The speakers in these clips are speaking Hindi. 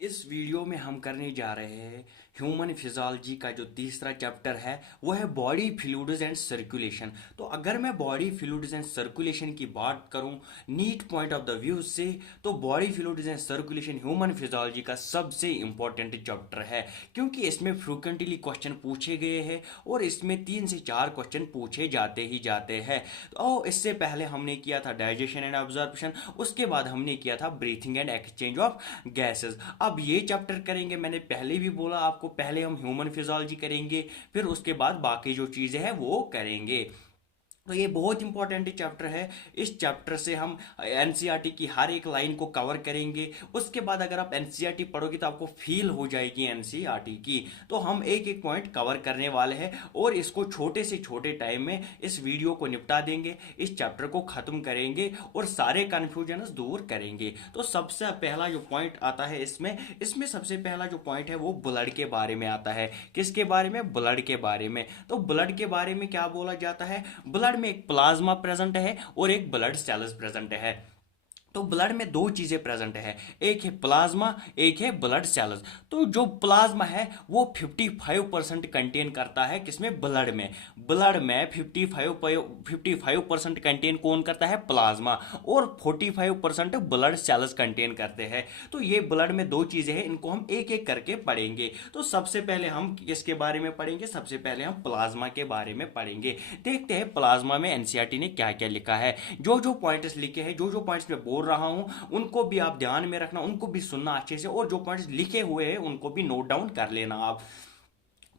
इस वीडियो में हम करने जा रहे हैं ह्यूमन फिजियोलॉजी का जो तीसरा चैप्टर है वो है बॉडी फ्लूइड्स एंड सर्कुलेशन। तो अगर मैं बॉडी फ्लूइड्स एंड सर्कुलेशन की बात करूं NEET point of the view से, तो body fluids and circulation human physiology का सबसे इंपॉर्टेंट चैप्टर है, क्योंकि इसमें फ्रिक्वेंटली क्वेश्चन पूछे गए हैं और इसमें 3 से 4 क्वेश्चन पूछे जाते ही जाते हैं। तो इससे पहले हमने किया था डाइजेशन एंड ऑब्जर्वेशन, उसके बाद हमने किया था breathing and exchange of gases. अब ये चैप्टर करेंगे, मैंने पहले भी बोला आपको, पहले हम ह्यूमन फिजियोलॉजी करेंगे, फिर उसके बाद बाकी जो चीज़ें हैं वो करेंगे। तो ये बहुत इंपॉर्टेंट चैप्टर है। इस चैप्टर से हम एनसीईआरटी की हर एक लाइन को कवर करेंगे। उसके बाद अगर आप एनसीईआरटी पढ़ोगे तो आपको फील हो जाएगी एनसीईआरटी की। तो हम एक एक पॉइंट कवर करने वाले हैं और इसको छोटे से छोटे टाइम में इस वीडियो को निपटा देंगे, इस चैप्टर को खत्म करेंगे और सारे कन्फ्यूजन दूर करेंगे। तो सबसे पहला जो पॉइंट आता है इसमें इसमें सबसे पहला जो पॉइंट है वो ब्लड के बारे में आता है। किसके बारे में? ब्लड के बारे में। तो ब्लड के बारे में क्या बोला जाता है? ब्लड में एक प्लाज्मा प्रेजेंट है और एक ब्लड सेल्स प्रेजेंट है। तो ब्लड में दो चीजें प्रेजेंट है, एक है प्लाज्मा, एक है ब्लड सेल्स। तो जो प्लाज्मा है वो 55% कंटेन करता है, किसमें? ब्लड में। ब्लड में 55% कंटेन कौन करता है? प्लाज्मा। और 45% ब्लड सेल्स कंटेन करते हैं। तो ये ब्लड में दो चीजें हैं, इनको हम एक एक करके पढ़ेंगे। तो सबसे पहले हम किसके बारे में पढ़ेंगे? सबसे पहले हम प्लाज्मा के बारे में पढ़ेंगे। देखते हैं प्लाज्मा में एनसीईआरटी ने क्या क्या लिखा है। जो जो पॉइंट्स लिखे हैं, जो जो पॉइंट्स में बोल रहा हूं, उनको भी आप ध्यान में रखना, उनको भी सुनना अच्छे से, और जो पॉइंट्स लिखे हुए हैं उनको भी नोट डाउन कर लेना आप।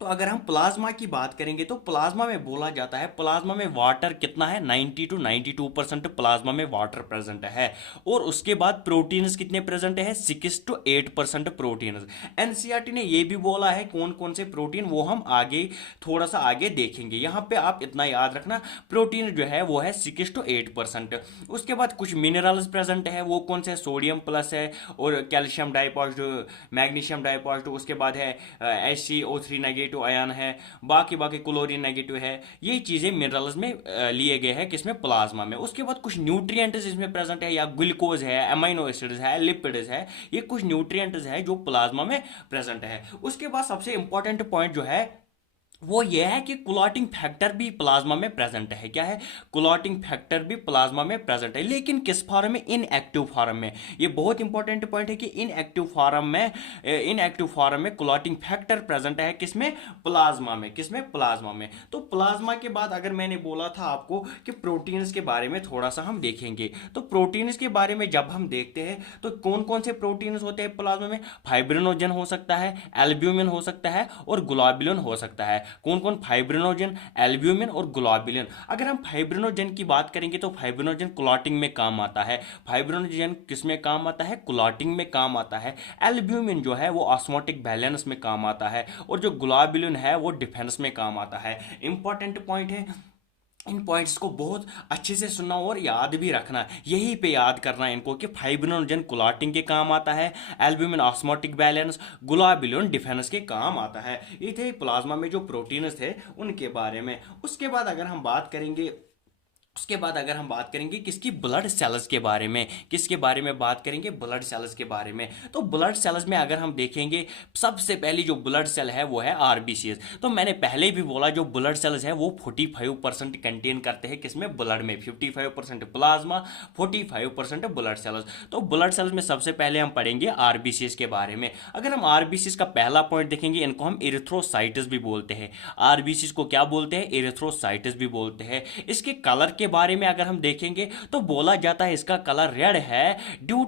तो अगर हम प्लाज्मा की बात करेंगे तो प्लाज्मा में बोला जाता है, प्लाज्मा में वाटर कितना है? 90 to 92% प्लाज्मा में वाटर प्रेजेंट है। और उसके बाद प्रोटीन्स कितने प्रेजेंट है? 6 to 8% प्रोटीन्स। एनसीईआरटी ने ये भी बोला है कौन कौन से प्रोटीन, वो हम आगे थोड़ा सा आगे देखेंगे। यहाँ पे आप इतना याद रखना, प्रोटीन जो है वो है 6 to 8%। उसके बाद कुछ मिनरल्स प्रेजेंट है, वो कौन से? सोडियम प्लस है और कैल्शियम डाइपॉजिटिव, मैग्नीशियम डाइपॉजिटिव, उसके बाद है HCO3 नेगेटिव आयन है, बाकी बाकी क्लोरीन नेगेटिव है। ये चीजें मिनरल्स में लिए गए हैं, किसमें? प्लाज्मा में। उसके बाद कुछ न्यूट्रिएंट्स इसमें प्रेजेंट है, या ग्लूकोज है, अमीनो एसिड्स है, लिपिड्स है, ये कुछ न्यूट्रिएंट्स है जो प्लाज्मा में प्रेजेंट है। उसके बाद सबसे इंपॉर्टेंट पॉइंट जो है वो ये है कि क्लॉटिंग फैक्टर भी प्लाज्मा में प्रेजेंट है। क्या है? क्लॉटिंग फैक्टर भी प्लाज्मा में प्रेजेंट है, लेकिन किस फॉर्म में? इनएक्टिव फॉर्म में। ये बहुत इंपॉर्टेंट पॉइंट है कि इनएक्टिव फॉर्म में क्लॉटिंग फैक्टर प्रेजेंट है, किसमें? प्लाज्मा में। किसमें? प्लाज्मा में। तो प्लाज्मा के बाद अगर मैंने बोला था आपको कि प्रोटीन्स के बारे में थोड़ा सा हम देखेंगे, तो प्रोटीन्स के बारे में जब हम देखते हैं तो कौन कौन से प्रोटीन्स होते हैं प्लाज्मा में? फाइब्रिनोजन हो सकता है, एल्ब्यूमिन हो सकता है और ग्लोबुलिन हो सकता है। कौन कौन? फाइब्रिनोजन, एल्ब्यूमिन और ग्लोबुलिन। अगर हम फाइब्रिनोजन की बात करेंगे तो फाइब्रिनोजन क्लॉटिंग में काम आता है। फाइब्रिनोजन किस में काम आता है? क्लॉटिंग में काम आता है। एल्ब्यूमिन जो है वो ऑस्मोटिक बैलेंस में काम आता है, और जो ग्लोबुलिन है वो डिफेंस में काम आता है। इंपॉर्टेंट पॉइंट है, इन पॉइंट्स को बहुत अच्छे से सुनना और याद भी रखना, यहीं पे याद करना इनको कि फाइब्रिनोजन क्लॉटिंग के काम आता है, albumin osmotic balance, globulin defence के काम आता है। ये थे प्लाज्मा में जो प्रोटीन्स थे उनके बारे में। उसके बाद अगर हम बात करेंगे किसकी? ब्लड सेल्स के बारे में। किसके बारे में बात करेंगे? ब्लड सेल्स के बारे में। तो ब्लड सेल्स में अगर हम देखेंगे, सबसे पहली जो ब्लड सेल है वो है आरबीसीएस। तो मैंने पहले भी बोला जो ब्लड सेल्स है वो 45% कंटेन करते हैं, किसमें? ब्लड में। 55% प्लाज्मा, 45% ब्लड सेल्स। तो ब्लड सेल्स में सबसे पहले हम पढ़ेंगे आरबीसीएस के बारे में। अगर हम आरबीसीएस का पहला पॉइंट देखेंगे, इनको हम इरिथ्रोसाइट्स भी बोलते हैं। आरबीसीएस को क्या बोलते हैं? इरिथ्रोसाइट्स भी बोलते हैं। इसके कलर के बारे में अगर हम देखेंगे तो बोला जाता है इसका कलर रेड है due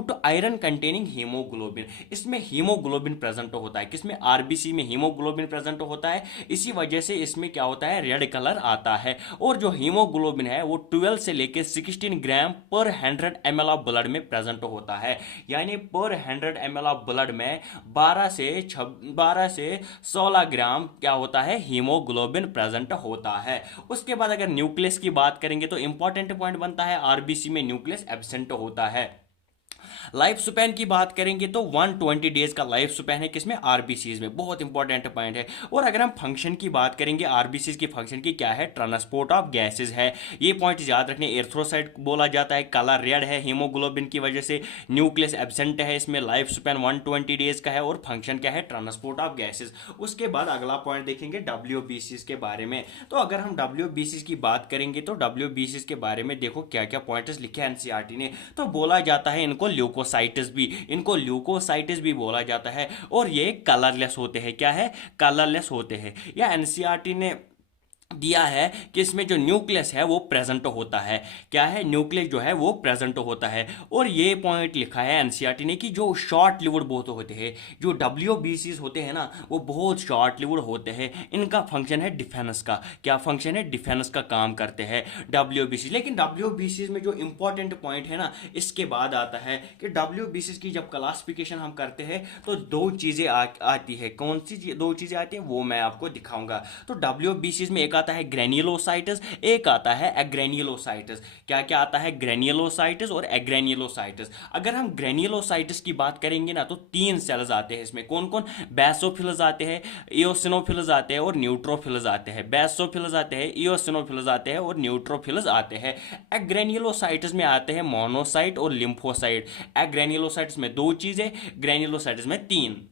to iron containing haemoglobin. इसमें हीमोग्लोबिन प्रेजेंट होता है, किसमें? आरबीसी में हीमोग्लोबिन प्रेजेंट होता है, इसी वजह से इसमें क्या होता है? रेड कलर आता है। और जो हीमोग्लोबिन है वो 12 से लेकर 16 ग्राम पर 100 ml ऑफ ब्लड में प्रेजेंट होता है। यानी पर 100 ml ऑफ ब्लड में 12 से 16 ग्राम क्या होता है? हीमोग्लोबिन प्रेजेंट होता है। उसके बाद अगर न्यूक्लियस की बात करेंगे तो इंपॉर्टेंट पॉइंट बनता है, आरबीसी में न्यूक्लियस एब्सेंट होता है। लाइफ स्पैन की बात करेंगे तो 120 डेज का लाइफ स्पैन है किसमें, आरबीसीज में, बहुत इंपॉर्टेंट पॉइंट है। और अगर हम फंक्शन की बात करेंगे आरबीसीज की फंक्शन की क्या है, ट्रांसपोर्ट ऑफ गैसेज है। ये पॉइंट याद रखने, एर्थ्रोसाइट बोला जाता है, कलर रेड है हीमोग्लोबिन की वजह से, न्यूक्लियस एब्सेंट है इसमें, लाइफ स्पैन 120 डेज का है और फंक्शन क्या है, ट्रांसपोर्ट ऑफ गैसेज। उसके बाद अगला पॉइंट देखेंगे डब्ल्यूबीसीज के बारे में। तो अगर हम डब्ल्यूबीसीज की बात करेंगे तो डब्ल्यूबीसीज के बारे में देखो क्या क्या पॉइंट्स लिखे हैं एनसीईआरटी ने। तो बोला जाता है इनको ल्यूकोसाइटिस भी बोला जाता है और ये कलरलेस होते हैं। क्या है, कलरलेस होते हैं। या एनसीईआरटी ने दिया है कि इसमें जो न्यूक्लियस है वो प्रेजेंट होता है। क्या है, न्यूक्लियस जो है वो प्रेजेंट होता है। और ये पॉइंट लिखा है एनसीईआरटी ने कि जो शॉर्ट लिव्ड बहुत होते हैं, जो डब्ल्यूबीसीज होते हैं ना, वो बहुत शॉर्ट लिव्ड होते हैं। इनका फंक्शन है डिफेंस का। क्या फंक्शन है, डिफेंस का काम करते हैं डब्ल्यूबीसीज। लेकिन डब्ल्यूबीसीज में जो इंपॉर्टेंट पॉइंट है ना, इसके बाद आता है कि डब्ल्यूबीसीज की जब क्लासिफिकेशन हम करते हैं तो दो चीजें आती है। कौन सी दो चीजें आती हैं वो मैं आपको दिखाऊंगा। तो डब्ल्यूबीसीज में एक आता है ग्रेन्युलोसाइटिस, एक आता है एग्रेन्युलोसाइटिस। क्या क्या आता है, ग्रेन्युलोसाइटिस और एग्रेन्युलोसाइटिस। अगर हम ग्रेन्युलोसाइटिस की बात करेंगे ना तो तीन सेल्स आते हैं इसमें। कौन कौन, बेसोफिल्स आते हैं, इओसिनोफिल्स आते हैं और न्यूट्रोफिल्स आते हैं। बेसोफिल्स आते हैं, इओसिनोफिल्स आते हैं और न्यूट्रोफिल्स आते हैं। एग्रेन्युलोसाइटिस में आते हैं मोनोसाइट और लिम्फोसाइट। एग्रेन्युलोसाइटिस में दो चीजें, ग्रेन्युलोसाइटिस में तीन।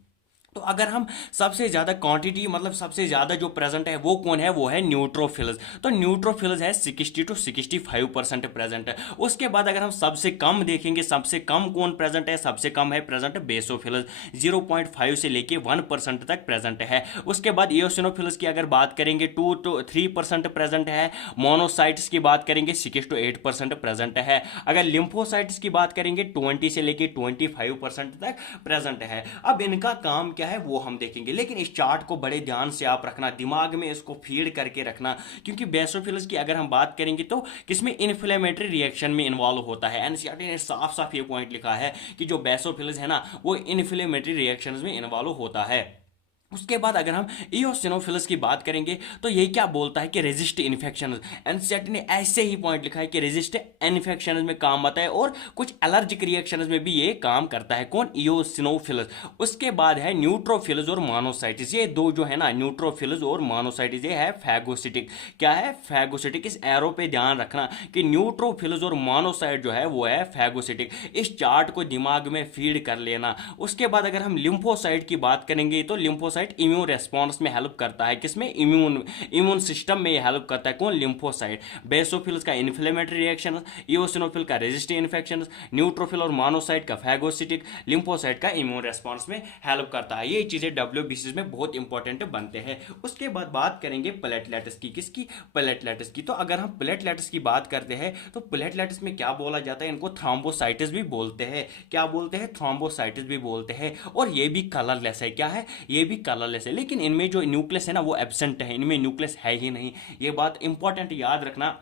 तो अगर हम सबसे ज्यादा क्वांटिटी मतलब सबसे ज्यादा जो प्रेजेंट है वो कौन है, वो है न्यूट्रोफिल्स। तो न्यूट्रोफिल्स है 60 to 65% प्रेजेंट है। उसके बाद अगर हम सबसे कम देखेंगे, सबसे कम कौन प्रेजेंट है, सबसे कम है प्रेजेंट बेसोफिल्स, 0.5 से लेके 1% तक प्रेजेंट है। उसके बाद इओसिनोफिल्स की अगर बात करेंगे 2 to 3% प्रेजेंट है। मोनोसाइट्स की बात करेंगे 6 to 8% प्रेजेंट है। अगर लिम्फोसाइट्स की बात करेंगे 20 से लेके 25% तक प्रेजेंट है। अब इनका काम क्या है वो हम देखेंगे, लेकिन इस चार्ट को बड़े ध्यान से आप रखना, दिमाग में इसको फीड करके रखना, क्योंकि बेसोफिल्स की अगर हम बात करेंगे तो किसमें, इन्फ्लेमेटरी रिएक्शन में इन्वॉल्व होता है। एनसीईआरटी ने साफ साफ ये पॉइंट लिखा है कि जो बेसोफिल्स है ना वो इन्फ्लेमेटरी रिएक्शंस में इन्वॉल्व होता है। उसके बाद अगर हम इओसिनोफिल्स की बात करेंगे तो ये क्या बोलता है कि रेजिस्ट इन्फेक्शन। एनसीईआरटी ने ऐसे ही पॉइंट लिखा है कि रेजिस्ट इन्फेक्शन में काम आता है और कुछ एलर्जिक रिएक्शन में भी ये काम करता है। कौन, इओसिनोफिल्स। उसके बाद है न्यूट्रोफिल्स और मोनोसाइटिस। ये दो जो है ना, न्यूट्रोफिल्स और मोनोसाइटिस, ये है फैगोसिटिक। क्या है, फैगोसिटिक। इस एरो पे ध्यान रखना कि न्यूट्रोफिल्स और मोनोसाइट जो है वो है फैगोसिटिक। इस चार्ट को दिमाग में फीड कर लेना। उसके बाद अगर हम लिम्फोसाइट की बात करेंगे तो लिम्फोसाइट इम्यून रेस्पॉन्स में हेल्प करता है। किसमें, इम्यून सिस्टम में हेल्प करता है। कौन, लिम्फोसाइट। बेसोफिल्स का इन्फ्लेमेटरी रिएक्शन, इओसिनोफिल का रेजिस्टेंट इन्फेक्शन, न्यूट्रोफिल और मोनोसाइट का फैगोसिटिक, लिम्फोसाइट का इम्यून रेस्पॉन्स में हेल्प करता है। ये चीजें डब्ल्यूबीसीज में बहुत इंपॉर्टेंट बनते हैं। उसके बाद बात करेंगे प्लेटलेट्स की। किसकी, प्लेटलेट्स की। तो अगर हम प्लेटलेट्स की बात करते हैं तो प्लेटलेट्स में क्या बोला जाता है, इनको थ्रोम्बोसाइटिस भी बोलते हैं। क्या बोलते हैं, थ्रोम्बोसाइटिस भी बोलते हैं। और ये भी कलरलेस है। क्या है, ये भी कलरलेस है। लेकिन इनमें जो न्यूक्लियस है ना वो एब्सेंट है, इनमें न्यूक्लियस है ही नहीं। ये बात इंपॉर्टेंट याद रखना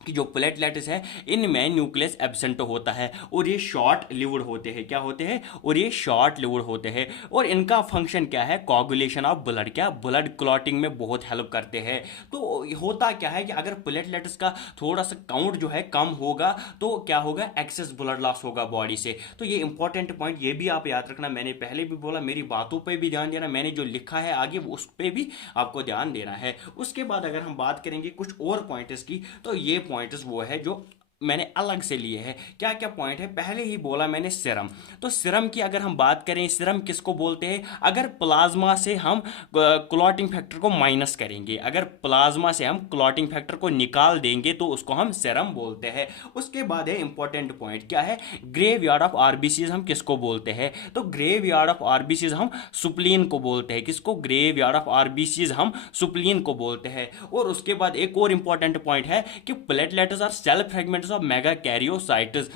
कि जो प्लेटलेट्स है इनमें न्यूक्लियस एब्सेंट होता है और ये शॉर्ट लिव्ड होते हैं। क्या होते हैं, और ये शॉर्ट लिव्ड होते हैं। और इनका फंक्शन क्या है, कोगुलेशन ऑफ ब्लड। क्या, ब्लड क्लॉटिंग में बहुत हेल्प करते हैं। तो होता क्या है कि अगर प्लेटलेट्स का थोड़ा सा काउंट जो है कम होगा तो क्या होगा, एक्सेस ब्लड लॉस होगा बॉडी से। तो ये इंपॉर्टेंट पॉइंट ये भी आप याद रखना। मैंने पहले भी बोला, मेरी बातों पर भी ध्यान देना, मैंने जो लिखा है आगे उस पर भी आपको ध्यान देना है। उसके बाद अगर हम बात करेंगे कुछ और पॉइंट्स की तो ये पॉइंट्स वो है जो मैंने अलग से लिए हैं। क्या क्या पॉइंट है, पहले ही बोला मैंने सीरम। तो सीरम की अगर हम बात करें, सीरम किसको बोलते हैं, अगर प्लाज्मा से हम क्लॉटिंग फैक्टर को माइनस करेंगे, अगर प्लाज्मा से हम क्लॉटिंग फैक्टर को निकाल देंगे तो उसको हम सीरम बोलते हैं। उसके बाद है इंपॉर्टेंट पॉइंट क्या है, ग्रेव यार्ड ऑफ आरबीसीज हम किसको बोलते हैं, तो ग्रेव यार्ड ऑफ आरबीसीज हम सुप्लीन को बोलते हैं। किसको, ग्रेव यार्ड ऑफ आरबीसीज हम सुप्लीन को बोलते हैं। और उसके बाद एक और इंपॉर्टेंट पॉइंट है कि platelets are cell fragments of megakaryocytes.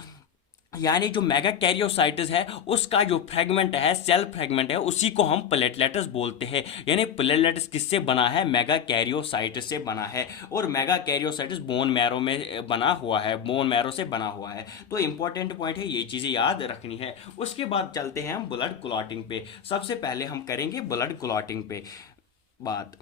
यानी जो मेगा कैरियोसाइट्स है उसका जो फ्रेगमेंट है, सेल फ्रेगमेंट है, उसी को हम प्लेटलेट्स बोलते हैं। यानी प्लेटलेट्स किससे बना है, मेगा कैरियोसाइट्स से बना है। और मेगा कैरियोसाइट्स बोन मैरो में बना हुआ है, बोन मैरो से बना हुआ है। तो इंपॉर्टेंट पॉइंट है, ये चीजें याद रखनी है। उसके बाद चलते हैं हम ब्लड क्लॉटिंग पे। सबसे पहले हम करेंगे ब्लड क्लॉटिंग पे बात।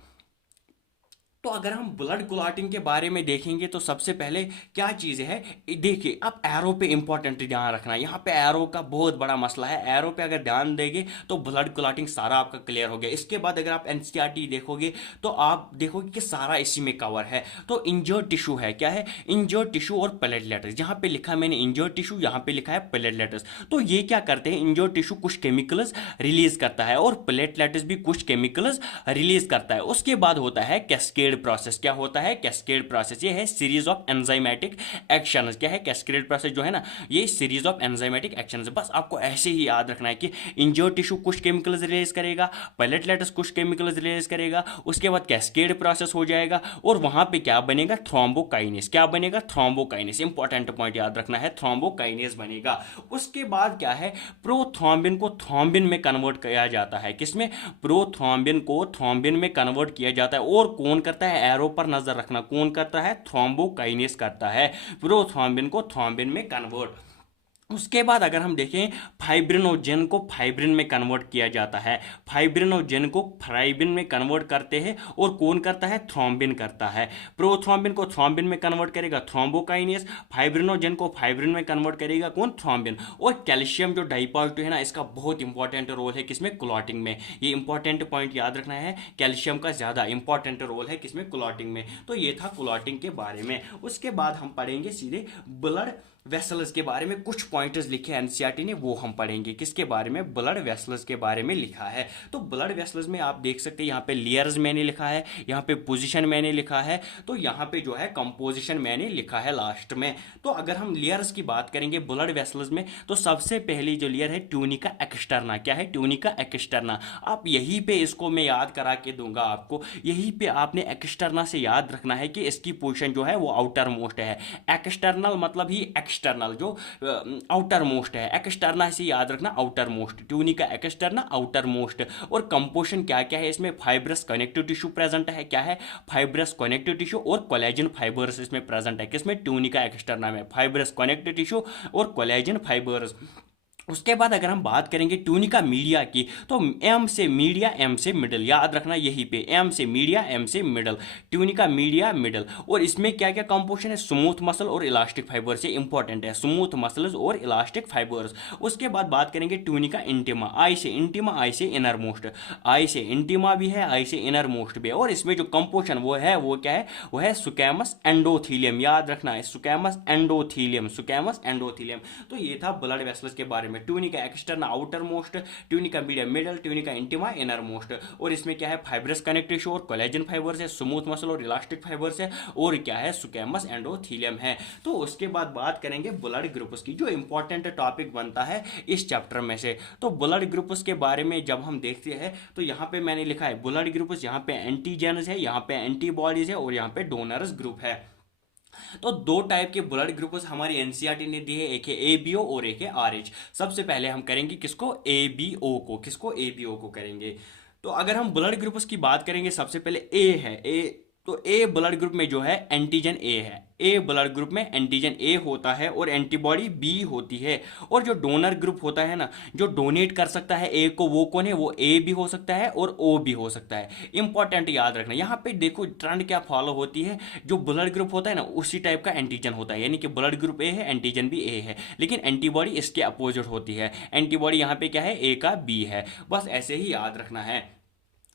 तो अगर हम ब्लड क्लॉटिंग के बारे में देखेंगे तो सबसे पहले क्या चीज़ है, देखिए अब एरो पे इंपॉर्टेंट ध्यान रखना है। यहाँ पे एरो का बहुत बड़ा मसला है, एरो पे अगर ध्यान देंगे तो ब्लड क्लॉटिंग सारा आपका क्लियर हो गया। इसके बाद अगर आप एनसीईआरटी देखोगे तो आप देखोगे कि सारा इसी में कवर है। तो इंजर्ड टिश्यू है, क्या है, इंजर्ड टिश्यू और प्लेटलेट्स। यहाँ पे लिखा मैंने इंजर्ड टिश्यू, यहाँ पे लिखा है प्लेटलेट्स। तो ये क्या करते हैं, इंजर्ड टिश्यू कुछ केमिकल्स रिलीज करता है और प्लेटलेट्स भी कुछ केमिकल्स रिलीज करता है। उसके बाद होता है कैस्केड प्रोसेस। क्या होता है, कैस्केड प्रोसेस। ये है सीरीज ऑफ एंजाइमेटिक एक्शंस। क्या है, कैस्केड प्रोसेस जो है ना, ये सीरीज ऑफ एंजाइमेटिक एक्शंस। बस आपको ऐसे ही याद रखना है कि इंजर्ड टिश्यू कुछ केमिकल्स रिलीज करेगा, प्लेटलेट्स कुछ केमिकल्स रिलीज करेगा, उसके बाद कैस्केड प्रोसेस हो जाएगा और वहां पे क्या बनेगा, थ्रोम्बोकाइनेस। क्या बनेगा, थ्रोम्बोकाइनेस। इंपॉर्टेंट पॉइंट याद रखना है, थ्रोम्बोकाइनेस बनेगा। उसके बाद क्या है, प्रोथ्रोम्बिन को थ्रोम्बिन में कन्वर्ट किया जाता है। किसमें, प्रोथ्रोम्बिन को थ्रोम्बिन में कन्वर्ट किया जाता है। और कौन करता है, एरो पर नजर रखना, कौन करता है, थ्रोम्बोकाइनेस करता है प्रोथ्रोम्बिन को थ्रोम्बिन में कन्वर्ट। उसके बाद अगर हम देखें, फाइब्रिनोजेन को फाइब्रिन में कन्वर्ट किया जाता है। फाइब्रिनोजेन को फाइब्रिन में कन्वर्ट करते हैं और कौन करता है, थ्रोम्बिन करता है। प्रोथ्रोम्बिन को थ्रोम्बिन में कन्वर्ट करेगा थ्रोम्बोकाइनेस, फाइब्रिनोजेन को फाइब्रिन में कन्वर्ट करेगा कौन, थ्रोम्बिन। और कैल्शियम जो डाइपॉजिटिव है ना, इसका बहुत इंपॉर्टेंट रोल है किसमें, क्लॉटिंग में। ये इंपॉर्टेंट पॉइंट याद रखना है, कैल्शियम का ज्यादा इंपॉर्टेंट रोल है किसमें, क्लॉटिंग में। तो ये था क्लॉटिंग के बारे में। उसके बाद हम पढ़ेंगे सीधे ब्लड वेसल्स के बारे में। कुछ पॉइंटर्स लिखे एनसीईआरटी ने, वो हम पढ़ेंगे। किसके बारे में, ब्लड वेसल्स के बारे में लिखा है। तो ब्लड वेसल्स में आप देख सकते हैं, यहाँ पे लेयर्स मैंने लिखा है, यहाँ पे पोजीशन मैंने लिखा है, तो यहाँ पे जो है कंपोजिशन मैंने लिखा है लास्ट में। तो अगर हम लेयर्स की बात करेंगे ब्लड वेसल्स में, तो सबसे पहली जो लेयर है ट्यूनिका एक्सटर्ना। क्या है, ट्यूनिका एक्सटर्ना। आप यहीं पे इसको मैं याद करा के दूंगा आपको, यहीं पे आपने एक्सटर्ना से याद रखना है कि इसकी पोजीशन जो है वो आउटर मोस्ट है। एक्सटर्नल मतलब ही एक्सटर्नल, जो आउटर मोस्ट है, एक्सटर्ना से याद रखना, outer most, tunica externa outer most. और कंपोजिशन क्या क्या है इसमें, फाइब्रस कनेक्टिव टिश्यू प्रेजेंट है। क्या है, फाइब्रस कनेक्टिव टिश्यू और कोलेजन फाइबर्स इसमें प्रेजेंट है। किसमें, ट्यूनिका एक्सटर्ना में, फाइब्रस कनेक्टिव टिश्यू और कोलेजन फाइबर्स। उसके बाद अगर हम बात करेंगे ट्यूनिका मीडिया की, तो एम से मीडिया, एम से मिडल, याद रखना यहीं पे, एम से मीडिया, एम से मिडल, ट्यूनिका मीडिया मिडल। और इसमें क्या क्या कंपोजिशन है, स्मूथ मसल और इलास्टिक फाइबर्स। ये इंपॉर्टेंट है, स्मूथ मसल्स और इलास्टिक फाइबर्स। उसके बाद बात करेंगे ट्यूनिका इंटीमा, आई से इंटीमा, आई से इनर मोस्ट, आई से इंटीमा भी है, आई से इनर मोस्ट भी है। और इसमें जो कंपोजिशन वो है, वो क्या है, वो है सुकैमस एंडोथीलियम। याद रखना है, सुकैमस एंडोथीलियम, सुकैमस एंडोथीलियम। तो ये था ब्लड वेसल्स के बारे में। Tunica externa outer most, tunica media middle, tunica intima inner most. और इसमें क्या है, फाइब्रस कनेक्टिव टिश्यू और कोलेजन फाइबर्स है, स्मूथ मसल और इलास्टिक फाइबर्स है, और क्या है, सुकैमस एंडोथीलियम है। तो उसके बाद बात करेंगे ब्लड ग्रुप्स की, जो इंपॉर्टेंट टॉपिक बनता है इस चैप्टर में से। तो ब्लड ग्रुप्स के बारे में जब हम देखते हैं, तो यहाँ पे मैंने लिखा है ब्लड ग्रुप्स, यहाँ पे एंटीजेन्स है, यहाँ पे एंटीबॉडीज है, और यहाँ पे डोनर्स ग्रुप है। तो दो टाइप के ब्लड ग्रुप्स हमारी एनसीईआरटी ने दिए, एक है एबीओ और एक है आरएच। सबसे पहले हम करेंगे किसको, एबीओ को। किसको, एबीओ को करेंगे। तो अगर हम ब्लड ग्रुप्स की बात करेंगे, सबसे पहले ए है, ए। तो ए ब्लड ग्रुप में जो है एंटीजन ए है, ए ब्लड ग्रुप में एंटीजन ए होता है और एंटीबॉडी बी होती है। और जो डोनर ग्रुप होता है ना, जो डोनेट कर सकता है ए को, वो कौन है, वो ए भी हो सकता है और ओ भी हो सकता है। इंपॉर्टेंट याद रखना, यहाँ पे देखो ट्रेंड क्या फॉलो होती है, जो ब्लड ग्रुप होता है ना उसी टाइप का एंटीजन होता है। यानी कि ब्लड ग्रुप ए है, एंटीजन भी ए है, लेकिन एंटीबॉडी इसके अपोजिट होती है। एंटीबॉडी यहाँ पे क्या है, ए का बी है। बस ऐसे ही याद रखना है।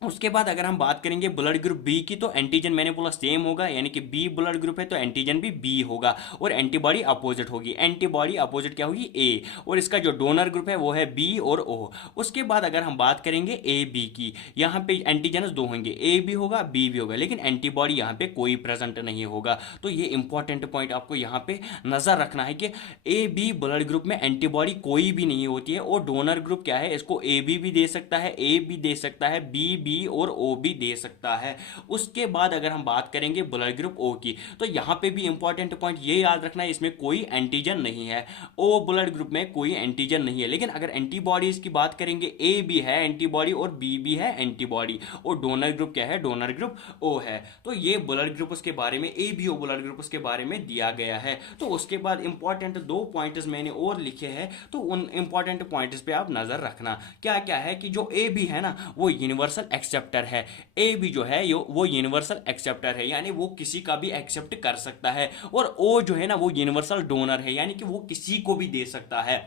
उसके बाद अगर हम बात करेंगे ब्लड ग्रुप बी की, तो एंटीजन मैंने बोला सेम होगा, यानी कि बी ब्लड ग्रुप है तो एंटीजन भी बी होगा, और एंटीबॉडी अपोजिट होगी। एंटीबॉडी अपोजिट क्या होगी, ए। और इसका जो डोनर ग्रुप है वो है बी और ओ। उसके बाद अगर हम बात करेंगे ए बी की, यहाँ पे एंटीजन दो होंगे, ए भी होगा बी भी होगा, लेकिन एंटीबॉडी यहाँ पे कोई प्रेजेंट नहीं होगा। तो ये इंपॉर्टेंट पॉइंट आपको यहाँ पे नजर रखना है कि ए बी ब्लड ग्रुप में एंटीबॉडी कोई भी नहीं होती है। और डोनर ग्रुप क्या है, इसको ए भी दे सकता है, ए भी दे सकता है, बी और ओ भी दे सकता है। उसके बाद अगर हम बात करेंगे ब्लड ग्रुप ओ की, तो यहां पे भी इंपॉर्टेंट पॉइंट ये याद रखना है, इसमें कोई एंटीजन नहीं है। ओ ब्लड ग्रुप में कोई एंटीजन नहीं है। लेकिन अगर एंटीबॉडीज की बात करेंगे, ए भी है एंटीबॉडी और बी भी है एंटीबॉडी, और डोनर ग्रुप क्या है, डोनर ग्रुप ओ है। तो ये ब्लड ग्रुप के बारे में, A B O blood group के बारे में दिया गया है। तो उसके बाद इंपॉर्टेंट दो पॉइंट्स मैंने और लिखे हैं, तो उन इंपॉर्टेंट पॉइंट्स पे आप नजर रखना। क्या क्या है कि जो ए बी है ना, वो यूनिवर्सल एक्सेप्टर है, ए भी जो है वो यूनिवर्सल एक्सेप्टर है, यानी वो किसी का भी एक्सेप्ट कर सकता है, और ओ जो है ना वो यूनिवर्सल डोनर है, यानी कि वो किसी को भी दे सकता है।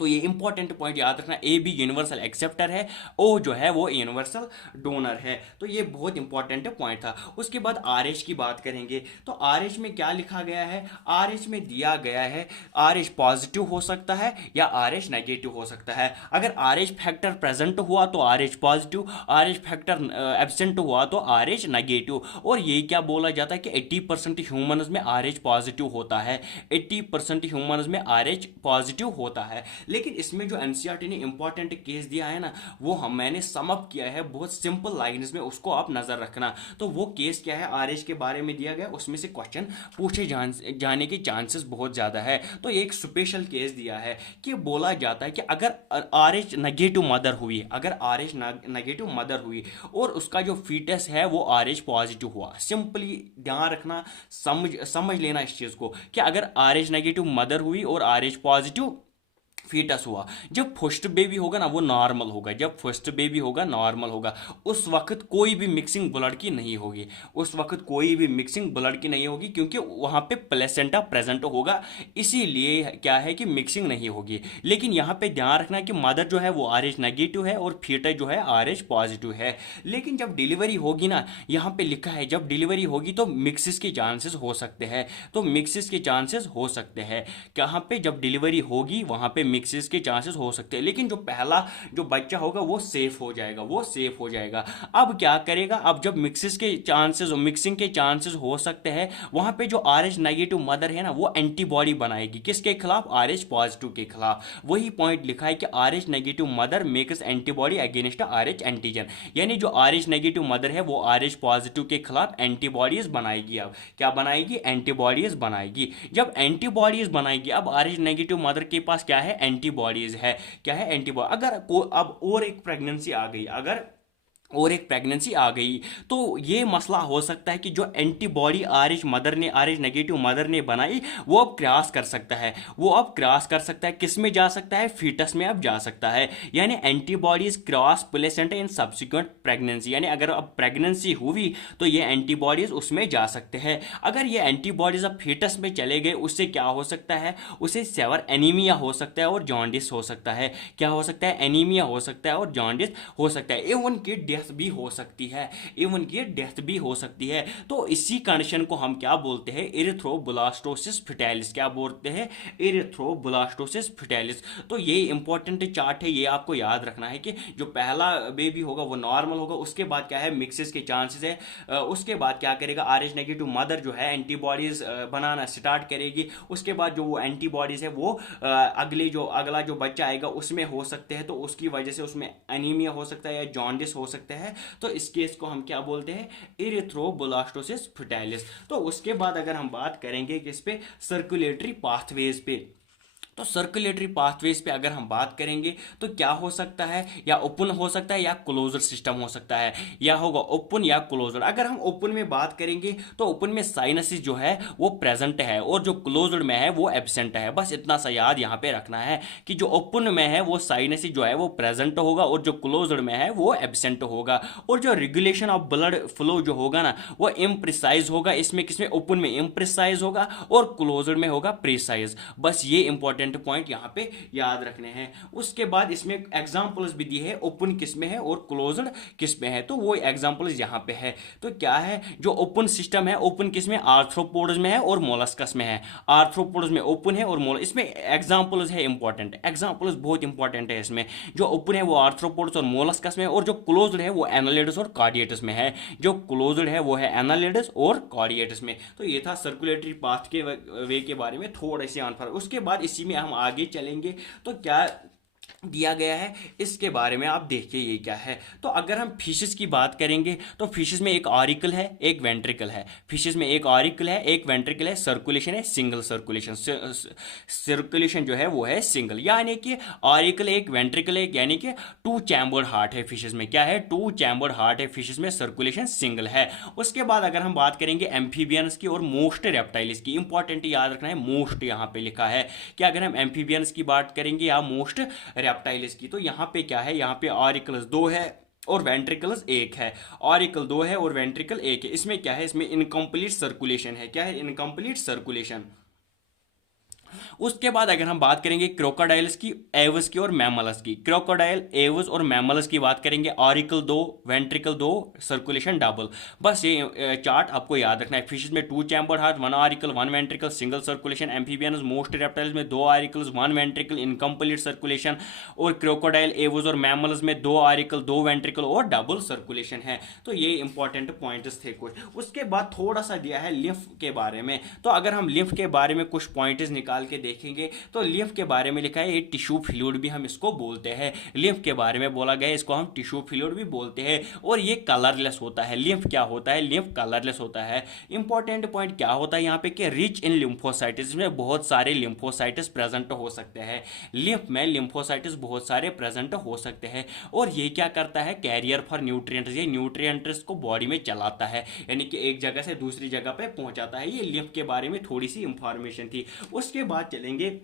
तो ये इंपॉर्टेंट पॉइंट याद रखना, ए बी यूनिवर्सल एक्सेप्टर है, ओ जो है वो यूनिवर्सल डोनर है। तो ये बहुत इंपॉर्टेंट पॉइंट था। उसके बाद आर एच की बात करेंगे, तो आर एच में क्या लिखा गया है, आर एच में दिया गया है आर एच पॉजिटिव हो सकता है या आर एच नेगेटिव हो सकता है। अगर आर एच फैक्टर प्रेजेंट हुआ तो R H positive, R H factor absent हुआ तो आर एच नेगेटिव। और ये क्या बोला जाता है कि 80% ह्यूमन्स में आर एच पॉजिटिव होता है, 80% ह्यूमन्स में आर एच पॉजिटिव होता है। लेकिन इसमें जो एनसीईआरटी ने इंपॉर्टेंट केस दिया है ना, वो मैंने सम अप किया है बहुत सिंपल लाइंस में, उसको आप नजर रखना। तो वो केस क्या है, आरएच के बारे में दिया गया, उसमें से क्वेश्चन पूछे जाने के चांसेस बहुत ज्यादा है। तो एक स्पेशल केस दिया है कि बोला जाता है कि अगर आरएच नेगेटिव मदर हुई, अगर आरएच नेगेटिव मदर हुई और उसका जो फीटस है वो आरएच पॉजिटिव हुआ, सिंपली ध्यान रखना, समझ लेना इस चीज को कि अगर आरएच नेगेटिव मदर हुई और आरएच पॉजिटिव फीटस हुआ, जब फर्स्ट बेबी होगा ना वो नॉर्मल होगा, जब फर्स्ट बेबी होगा नॉर्मल होगा, उस वक्त कोई भी मिक्सिंग ब्लड की नहीं होगी, उस वक्त कोई भी मिक्सिंग ब्लड की नहीं होगी, क्योंकि वहां पे प्लेसेंटा प्रेजेंट होगा, इसीलिए क्या है कि मिक्सिंग नहीं होगी। लेकिन यहाँ पे ध्यान रखना कि मदर जो है वो आर एच नेगेटिव है और फीटस जो है आर एच पॉजिटिव है। लेकिन जब डिलीवरी होगी ना, यहाँ पे लिखा है जब डिलीवरी होगी तो मिक्सिस के चांसेस हो सकते हैं, तो मिक्सिस के चांसेस हो सकते हैं, कहाँ पे जब डिलीवरी होगी वहां पे मिक्सिस के चांसेस हो सकते हैं। लेकिन जो पहला जो बच्चा होगा वो सेफ हो जाएगा, वो सेफ हो जाएगा। अब क्या करेगा, अब जब मिक्सिस के चांसेस मिक्सिंग के चांसेस हो सकते हैं, वहां पे जो आर एच नेगेटिव मदर है ना वो एंटीबॉडी बनाएगी, किसके खिलाफ, आर एच पॉजिटिव के खिलाफ। वही पॉइंट लिखा है कि R H negative mother makes antibody against R H antigen, यानी जो आर एच नेगेटिव मदर है वो आर एच पॉजिटिव के खिलाफ एंटीबॉडीज बनाएगी। अब क्या बनाएगी, एंटीबॉडीज बनाएगी। जब एंटीबॉडीज बनाएगी, अब आर एच नेगेटिव मदर के पास क्या है, एंटीबॉडीज है, क्या है, एंटीबॉडी। अगर अब और एक प्रेगनेंसी आ गई, अगर और एक प्रेगनेंसी आ गई तो ये मसला हो सकता है कि जो एंटीबॉडी आर एच मदर ने, आर एच नेगेटिव मदर ने बनाई, वो अब क्रॉस कर सकता है, वो अब क्रॉस कर सकता है, किस में जा सकता है, फीटस में अब जा सकता है। यानी antibodies cross placenta in subsequent pregnancy, यानी अगर अब प्रेगनेंसी हुई तो ये एंटीबॉडीज उसमें जा सकते हैं। अगर ये एंटीबॉडीज अब फीटस में चले गए, उससे क्या हो सकता है, उसे सेवर एनीमिया हो सकता है और जॉन्डिस हो सकता है। क्या हो सकता है, एनीमिया हो सकता है और जॉन्डिस हो सकता है, एवन की डेथ भी हो सकती है, इवन की डेथ भी हो सकती है। तो इसी कंडीशन को हम क्या बोलते हैं, इरिथ्रोब्लास्टोसिस फिटालिस, क्या बोलते हैं, इरिथ्रोब्लास्टोसिस फिटालिस। तो ये इंपॉर्टेंट चार्ट है, ये आपको याद रखना है कि जो पहला बेबी होगा वो नॉर्मल होगा, उसके बाद क्या है, मिक्सिस के चांसेस है, उसके बाद क्या करेगा, आर एच नेगेटिव मदर जो है एंटीबॉडीज बनाना स्टार्ट करेगी, उसके बाद जो वो एंटीबॉडीज है वो अगला जो बच्चा आएगा उसमें हो सकते हैं, तो उसकी वजह से उसमें एनीमिया हो सकता है या जॉन्डिस हो सकता है। तो इस केस को हम क्या बोलते हैं, इरिथ्रोब्लास्टोसिस फिटालिस। तो उसके बाद अगर हम बात करेंगे किस पे, सर्कुलेटरी पाथवेज पे, तो सर्कुलेटरी पाथवेज पे अगर हम बात करेंगे तो क्या हो सकता है, या ओपन हो सकता है या क्लोजर सिस्टम हो सकता है, या होगा ओपन या क्लोजर। अगर हम ओपन में बात करेंगे तो ओपन में साइनसिस जो है वो प्रेजेंट है और जो क्लोजर में है वो एब्सेंट है। बस इतना सा याद यहाँ पे रखना है कि जो ओपन में है वो साइनसिस जो है वो प्रेजेंट होगा और जो क्लोजर में है वो एब्सेंट होगा। और जो रेगुलेशन ऑफ ब्लड फ्लो जो होगा ना वो इम्प्रिसाइज होगा, इसमें किसमें, ओपन में इम्प्रिसाइज होगा और क्लोजर में होगा प्रिसाइज। बस ये इंपॉर्टेंट पॉइंट यहां पे याद रखने हैं। उसके बाद इसमें एग्जांपल्स भी दिए हैं, ओपन किस में है और क्लोज्ड किस में है, तो वो एग्जांपल्स यहां पे है। तो क्या है, जो ओपन सिस्टम है, ओपन किस में, आर्थ्रोपोड्स में है और मोलस्कस में है। आर्थ्रोपोड्स में ओपन है और इसमें एग्जांपल्स है इंपॉर्टेंट, एग्जांपल्स बहुत इंपॉर्टेंट है इसमें। जो ओपन है वो आर्थ्रोपोड्स और मोलस्कस में, और जो क्लोज्ड है वो एनालिडस और कार्डिएटस में है। जो क्लोज्ड है वो है एनालिडस और कार्डिएटस में। तो ये था सर्कुलेटरी पाथ के वे के बारे में थोड़े से आंसर। उसके बाद इसी में हम आगे चलेंगे तो क्या दिया गया है इसके बारे में आप देखिए ये क्या है। तो अगर हम फिशेस की बात करेंगे तो फिशेस में एक ऑरिकल है, एक वेंट्रिकल है। फिशेस में एक ऑरिकल है, एक वेंट्रिकल है, सर्कुलेशन है सिंगल सर्कुलेशन, सर्कुलेशन जो है वो है सिंगल, यानी कि ऑरिकल एक, वेंट्रिकल एक, यानी कि टू चैम्बर्ड हार्ट है फिशेस में। क्या है, टू चैम्बर्ड हार्ट है फिशेस में, सर्कुलेशन सिंगल है। उसके बाद अगर हम बात करेंगे एम्फीबियंस की और मोस्ट रेप्टाइल्स की, इंपॉर्टेंट याद रखना है मोस्ट यहाँ पे लिखा है कि अगर हम एम्फीबियंस की बात करेंगे या मोस्ट रेप्टाइल्स की, तो यहाँ पे क्या है, यहाँ पे ऑरिकल्स दो है, और वेंट्रिकल्स एक है, ऑरिकल दो है और वेंट्रिकल एक है। इसमें क्या है, इसमें इनकम्प्लीट सर्कुलेशन है। क्या है, इनकम्प्लीट सर्कुलेशन। उसके बाद अगर हम बात करेंगे क्रोकोडाइल्स की, एवस की और मैमल्स की, क्रोकोडाइल, एवस और मैमल्स की बात करेंगे, ऑरिकल दो, वेंट्रिकल दो, सर्कुलेशन डबल। बस ये चार्ट आपको याद रखना है। फिशेस में 2 chamber heart, 1 auricle 1 ventricle, single circulation. Amphibians most reptiles में 2 ऑरिकल्स 1 वेंट्रिकल, इनकम्प्लीट सर्कुलेशन। और क्रोकोडाइल, एवस और मैमल्स में 2 ऑरिकल 2 वेंट्रिकल और डबल सर्कुलेशन है। तो ये इंपॉर्टेंट पॉइंट्स थे कुछ। उसके बाद थोड़ा सा दिया है लिम्फ के बारे में। तो अगर हम लिम्फ के बारे में कुछ पॉइंट्स निकाल के देखेंगे तो लिम्फ के बारे में लिखा है ये टिश्यू फ्लूइड भी हम इसको बोलते हैं। लिम्फ के बारे में बोला गया है, इसको हम टिश्यू फ्लूइड भी बोलते हैं। और ये कलरलेस होता है। लिम्फ क्या होता है, लिम्फ कलरलेस होता है। इंपॉर्टेंट पॉइंट क्या होता है यहाँ पे कि रिच इन लिम्फोसाइट्स, में बहुत सारे लिम्फोसाइट्स प्रेजेंट हो सकते हैं। लिम्फ में लिम्फोसाइट्स बहुत सारे प्रेजेंट हो सकते हैं। और ये क्या करता है, कैरियर फॉर न्यूट्रिएंट्स, ये न्यूट्रिएंट्स को बॉडी में चलाता है, यानी कि एक जगह से दूसरी जगह पे पहुंचाता है। ये लिम्फ के बारे में थोड़ी सी इंफॉर्मेशन थी। उसके बाद चलेंगे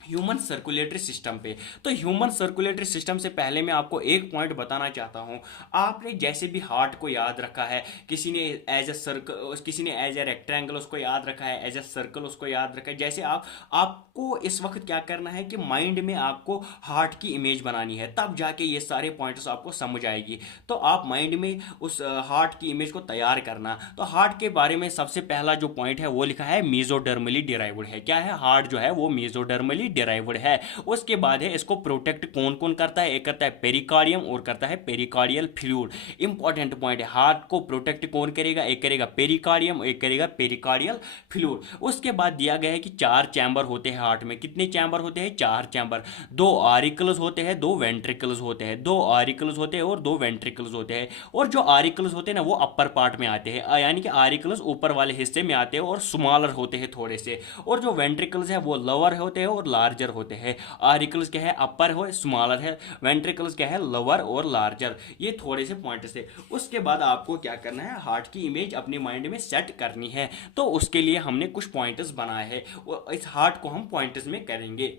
ह्यूमन सर्कुलेटरी सिस्टम पे। तो ह्यूमन सर्कुलेटरी सिस्टम से पहले मैं आपको एक पॉइंट बताना चाहता हूँ। आपने जैसे भी हार्ट को याद रखा है, किसी ने एज ए सर्कल, किसी ने एज ए रेक्टेंगल उसको याद रखा है, एज ए सर्कल उसको याद रखा है। जैसे आपको इस वक्त क्या करना है कि माइंड में आपको हार्ट की इमेज बनानी है, तब जाके ये सारे पॉइंट्स आपको समझ आएगी। तो आप माइंड में उस हार्ट की इमेज को तैयार करना। तो हार्ट के बारे में सबसे पहला जो पॉइंट है वो लिखा है मेसोडर्मली डिराइव्ड है। क्या है, हार्ट जो है वो मेसोडर्मली डिराइव्ड है। उसके बाद है इसको प्रोटेक्ट कौन कौन करता है, एक करता है पेरिकार्डियम और करता है पेरिकार्डियल फ्लूइड। इंपॉर्टेंट पॉइंट है, हार्ट को प्रोटेक्ट कौन करेगा, एक करेगा पेरिकार्डियम, एक करेगा पेरिकार्डियल फ्लूइड। उसके बाद दिया गया है कि 4 चैम्बर होते हैं हार्ट में। कितने चैम्बर होते हैं, 4 चैम्बर। 2 ऑरिकल्स होते हैं, 2 वेंट्रिकल्स होते हैं, 2 ऑरिकल्स होते हैं और 2 वेंट्रिकल्स होते हैं। और जो ऑरिकल्स होते हैं ना वो अपर पार्ट में आते हैं, यानी कि ऑरिकल्स ऊपर वाले हिस्से में आते हैं और स्मॉलर होते हैं थोड़े से। और जो वेंट्रिकल्स है वो लोअर होते हैं और लार्जर होते हैं। ऑरिकल्स क्या है, अपर हो स्मॉलर है, वेंट्रिकल्स क्या है, लोअर और लार्जर। ये थोड़े से पॉइंट्स थे। उसके बाद आपको क्या करना है, हार्ट की इमेज अपने माइंड में सेट करनी है। तो उसके लिए हमने कुछ पॉइंट्स बनाए हैं और इस हार्ट को हम पॉइंट्स में करेंगे।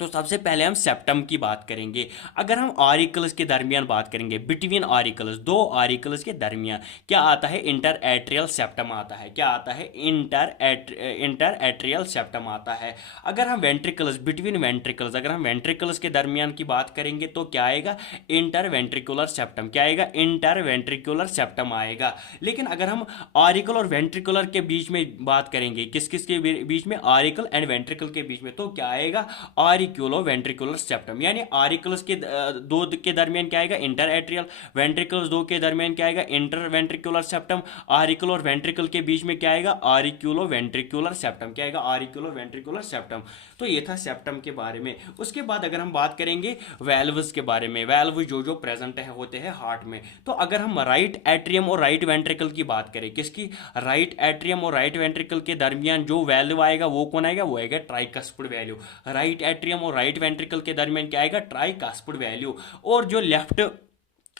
तो सबसे पहले हम सेप्टम की बात करेंगे। अगर हम ऑरिकल्स के दरमियान बात करेंगे, बिटवीन ऑरिकल्स, 2 ऑरिकल्स के दरमियान क्या आता है, इंटर एट्रियल सेप्टम आता है। क्या आता है, इंटर एट्रियल सेप्टम आता है। अगर हम वेंट्रिकल्स, बिटवीन वेंट्रिकल्स, अगर हम वेंट्रिकल्स के दरमियान की बात करेंगे तो क्या आएगा, इंटर वेंट्रिकुलर सेप्टम। क्या आएगा, इंटर वेंट्रिकुलर सेप्टम आएगा। लेकिन अगर हम ऑरिकल और वेंट्रिकुलर के बीच में बात करेंगे, किस किस के बीच में, ऑरिकल एंड वेंट्रिकल के बीच में, तो क्या आएगा, ऑरिक्यूलो वेंट्रिकुलर सेप्टम। यानी ऑरिकल्स के दो के दरमियान क्या आएगा, इंटर एट्रियल, वेंट्रिकल्स 2 के दरमियान क्या आएगा, इंटर वेंट्रिकुलर सेप्टम। ऑरिकल और वेंट्रिकल के बीच में क्या आएगा, ऑरिक्यूलो वेंट्रिकुलर सेप्टम। क्या आएगा, ऑरिक्यूलो वेंट्रिकुलर सेप्टम। तो ये था सेप्टम के बारे में। उसके बाद अगर हम बात करेंगे वैल्व्स के बारे में, वैल्व जो प्रेजेंट है होते हैं हार्ट में। तो अगर हम राइट एट्रियम और राइट वेंट्रिकल की बात करें, किसकी, राइट एट्रियम और राइट वेंट्रिकल के दरमियान जो वैल्व आएगा वो कौन आएगा, वो आएगा ट्राइकस्पिड वैल्यू। राइट एट्रियम और राइट वेंट्रिकल के दरमियान क्या आएगा, ट्राइकस्पिड वैल्यू। और जो लेफ्ट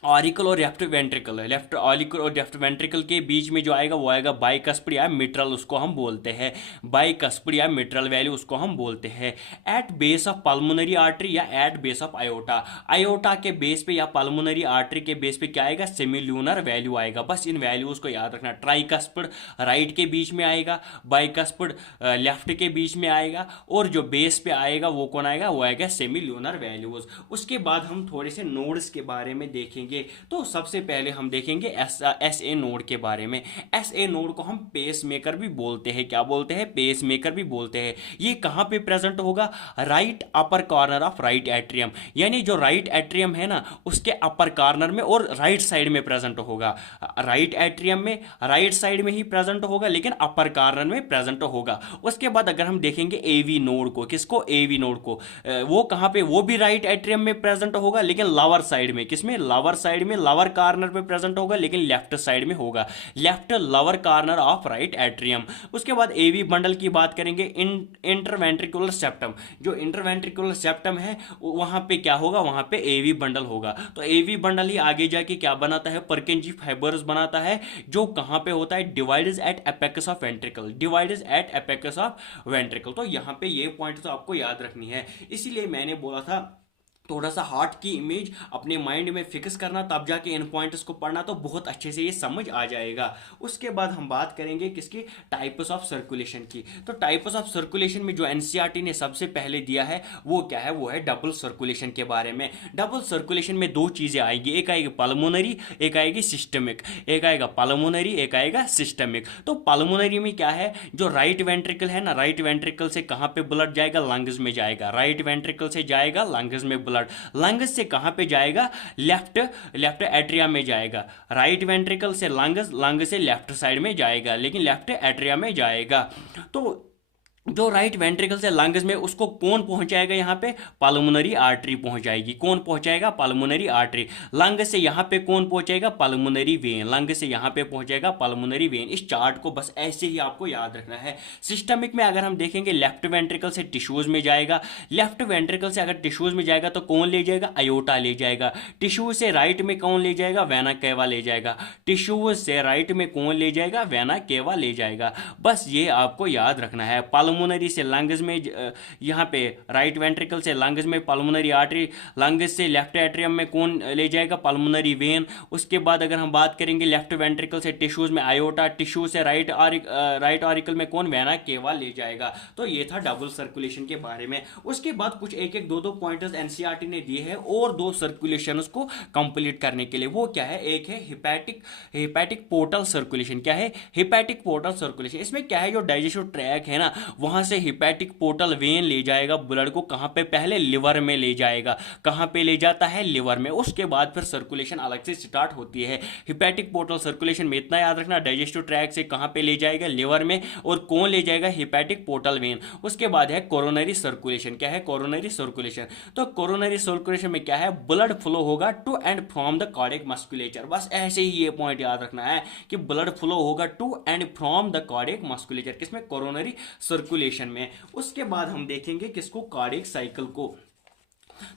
ऑरिकल और लेफ्ट वेंट्रिकल है, लेफ्ट ऑरिकल और लेफ्ट वेंट्रिकल के बीच में जो आएगा वो आएगा बाइकस्पिड या मिट्रल, उसको हम बोलते हैं बाइकस्पिड या मिट्रल वैल्यू, उसको हम बोलते हैं। At base of pulmonary artery या at base of aorta, aorta के बेस पे या पल्मोनरी आर्टरी के बेस पे क्या आएगा, सेमिल्यूनर वैल्यू आएगा। बस इन वैल्यूज को याद रखना। ट्राइकस्पिड राइट के बीच में आएगा, बाइकस्पिड लेफ्ट के बीच में आएगा, और जो बेस पे आएगा वो कौन आएगा, वो आएगा सेमिल्यूनर वैल्यूज। उसके बाद हम थोड़े से नोड्स के बारे में देखेंगे। तो सबसे पहले हम देखेंगे एस ए नोड के बारे में। एस ए नोड को हम पेस मेकर भी बोलते हैं। क्या बोलते हैं, पेस मेकर भी बोलते हैं। ये कहां पे प्रेजेंट होगा, right upper corner of right atrium, यानी जो राइट एट्रियम है ना उसके अपर कॉर्नर में और राइट साइड में प्रेजेंट होगा। राइट एट्रियम में राइट साइड में ही प्रेजेंट होगा, लेकिन अपर कॉर्नर में प्रेजेंट होगा। उसके बाद अगर हम देखेंगे एवी नोड को, किसको, एवी नोड को, वो कहां पे, वो भी राइट एट्रियम में प्रेजेंट होगा, लेकिन लोअर साइड में, किसमें, लोअर साइड में, लोअर कॉर्नर पे प्रेजेंट होगा, लेकिन लेफ्ट साइड में होगा, left lower corner of right atrium. उसके बाद एवी बंडल की बात करेंगे, इंटरवेंट्रिकुलर सेप्टम, जो इंटरवेंट्रिकुलर सेप्टम है वहां पे क्या होगा, वहां पे एवी बंडल होगा। तो एवी बंडल ही आगे जाके क्या बनाता है, परकिंजी फाइबर्स बनाता है, जो कहां पे होता है, divides at apex of ventricle, divides at apex of ventricle. तो यहां पे ये पॉइंट तो आपको याद रखनी है। इसीलिए मैंने बोला था थोड़ा सा हार्ट की इमेज अपने माइंड में फिक्स करना, तब जाके इन पॉइंट्स को पढ़ना तो बहुत अच्छे से ये समझ आ जाएगा। उसके बाद हम बात करेंगे किसकी, टाइप्स ऑफ सर्कुलेशन की। तो टाइप्स ऑफ सर्कुलेशन में जो एनसीईआरटी ने सबसे पहले दिया है वो क्या है, वो है डबल सर्कुलेशन के बारे में। डबल सर्कुलेशन में दो चीजें आएगी, एक आएगी पल्मोनरी, एक आएगी सिस्टमिक। एक आएगा पल्मोनरी, एक आएगा सिस्टमिक। तो पल्मोनरी में क्या है, जो राइट वेंट्रिकल है ना, राइट वेंट्रिकल से कहां पे ब्लड जाएगा, लंग्स में जाएगा। राइट वेंट्रिकल से जाएगा लंग्स में ब्लड, लंग्स से कहां पे जाएगा, लेफ्ट लेफ्ट एट्रिया में जाएगा। राइट वेंट्रिकल से लंग्स, लंग से लेफ्ट साइड में जाएगा, लेकिन लेफ्ट एट्रिया में जाएगा। तो जो राइट वेंट्रिकल से लंग्स में, उसको कौन पहुंचाएगा, यहाँ पे पल्मोनरी आर्टरी पहुंच जाएगी। कौन पहुंचाएगा, पल्मोनरी आर्टरी। लंग से यहाँ पे कौन पहुंचेगा, पल्मोनरी वेन। लंग से यहाँ पे पहुंचेगा पल्मोनरी वेन। इस चार्ट को बस ऐसे ही आपको याद रखना है। सिस्टमिक में अगर हम देखेंगे, लेफ्ट वेंट्रिकल से टिश्यूज में जाएगा। लेफ्ट वेंट्रिकल से अगर टिश्यूज में जाएगा तो कौन ले जाएगा, अयोटा ले जाएगा। टिश्यू से राइट में कौन ले जाएगा, वेना केवा ले जाएगा। टिश्यू से राइट में कौन ले जाएगा, वेना केवा ले जाएगा। बस ये आपको याद रखना है। पल्मोनरी से लंग्स में, यहाँ पे राइट वेंट्रिकल से लंग्स में पल्मोनरी आर्टरी, लंग्स से लेफ्ट एट्रियम में कौन ले जाएगा, पल्मोनरी वेन। उसके बाद अगर हम बात करेंगे लेफ्ट वेंट्रिकल से टिश्यूज में आयोटा, टिश्यू से राइट ऑरिकल में कौन, वेना केवा ले जाएगा। तो ये था डबल सर्कुलेशन के बारे में। उसके बाद कुछ एक एक दो दो पॉइंटर्स एनसीईआरटी ने दिए हैं और दो सर्कुलेशन को कंप्लीट करने के लिए। वो क्या है, एक है हिपैटिक पोर्टल सर्कुलेशन। क्या है, हिपैटिक पोर्टल सर्कुलेशन। इसमें क्या है, जो डाइजेस्टिव ट्रैक है ना, वहां से हिपैटिक पोर्टल वेन ले जाएगा ब्लड को, कहां पे, पहले लिवर में ले जाएगा। कहां पे ले जाता है, लिवर में। उसके बाद फिर सर्कुलेशन अलग से स्टार्ट होती है। हिपैटिक पोर्टल सर्कुलेशन में इतना याद रखना, डाइजेस्टिव ट्रैक से कहां पे ले जाएगा, लिवर में, और कौन ले जाएगा, हिपैटिक पोर्टल वेन। उसके बाद है कोरोनरी सर्कुलेशन। क्या है, कोरोनरी सर्कुलेशन। तो कोरोनरी सर्कुलेशन में क्या है, ब्लड फ्लो होगा to and from the cardiac musculature. बस ऐसे ही ये पॉइंट याद रखना है कि ब्लड फ्लो होगा to and from the cardiac musculature, किसमें, कोरोनरी सर्कुलेशन में। उसके बाद हम देखेंगे किसको, कार्डियक साइकिल को।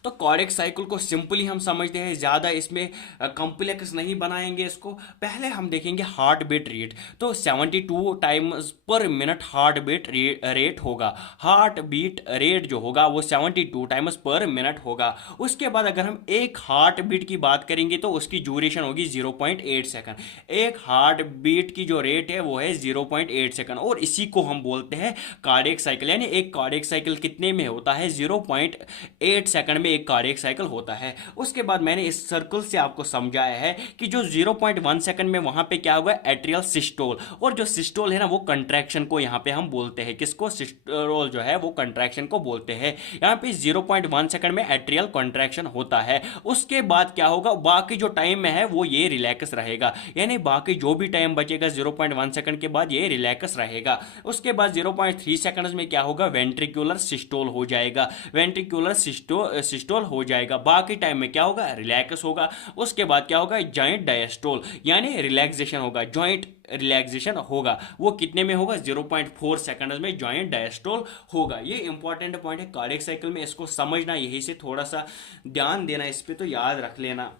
तो कार्डियक साइकिल को सिंपली हम समझते हैं, ज़्यादा इसमें कॉम्प्लेक्स नहीं बनाएंगे इसको। पहले हम देखेंगे हार्ट बीट रेट। तो 72 times per minute heart beat rate होगा। हार्ट बीट रेट जो होगा वो 72 टाइम्स पर मिनट होगा। उसके बाद अगर हम एक हार्ट बीट की बात करेंगे तो उसकी ड्यूरेशन होगी 0.8 सेकंड। एक हार्ट बीट की जो रेट है वो है 0.8 सेकंड, और इसी को हम बोलते हैं कार्डियक साइकिल। यानी एक कार्डियक साइकिल कितने में होता है, 0.8 सेकंड में एक कार्डियक साइकिल होता है। उसके बाद मैंने इस सर्कल से आपको समझाया है कि जो 0.1 सेकंड में वहां पे क्या हुआ, एट्रियल सिस्टोल। और जो सिस्टोल है ना, वो कंट्रैक्शन को यहां पे हम बोलते हैं, किसको, सिस्टोल जो है वो कंट्रैक्शन को बोलते हैं। यहां पे 0.1 सेकंड में एट्रियल कंट्रैक्शन होता है। उसके बाद क्या होगा, बाकी जो टाइम में है वो ये रिलैक्स रहेगा। यानी बाकी जो भी टाइम बचेगा 0.1 सेकंड के बाद ये रिलैक्स रहेगा। उसके बाद 0.3 सेकंड्स में क्या होगा, वेंट्रिकुलर सिस्टोल हो जाएगा। वेंट्रिकुलर सिस्टोल हो जाएगा। बाकी टाइम में क्या होगा, रिलैक्स होगा। उसके बाद क्या होगा, जॉइंट डायस्टोल, यानी रिलैक्सेशन होगा। जॉइंट रिलैक्सेशन होगा, वो कितने में होगा, 0.4 सेकंड में जॉइंट डायस्टोल होगा। ये इंपॉर्टेंट पॉइंट है कार्डियक साइकिल में, इसको समझना, यही से थोड़ा सा ध्यान देना इस पे, तो याद रख लेना।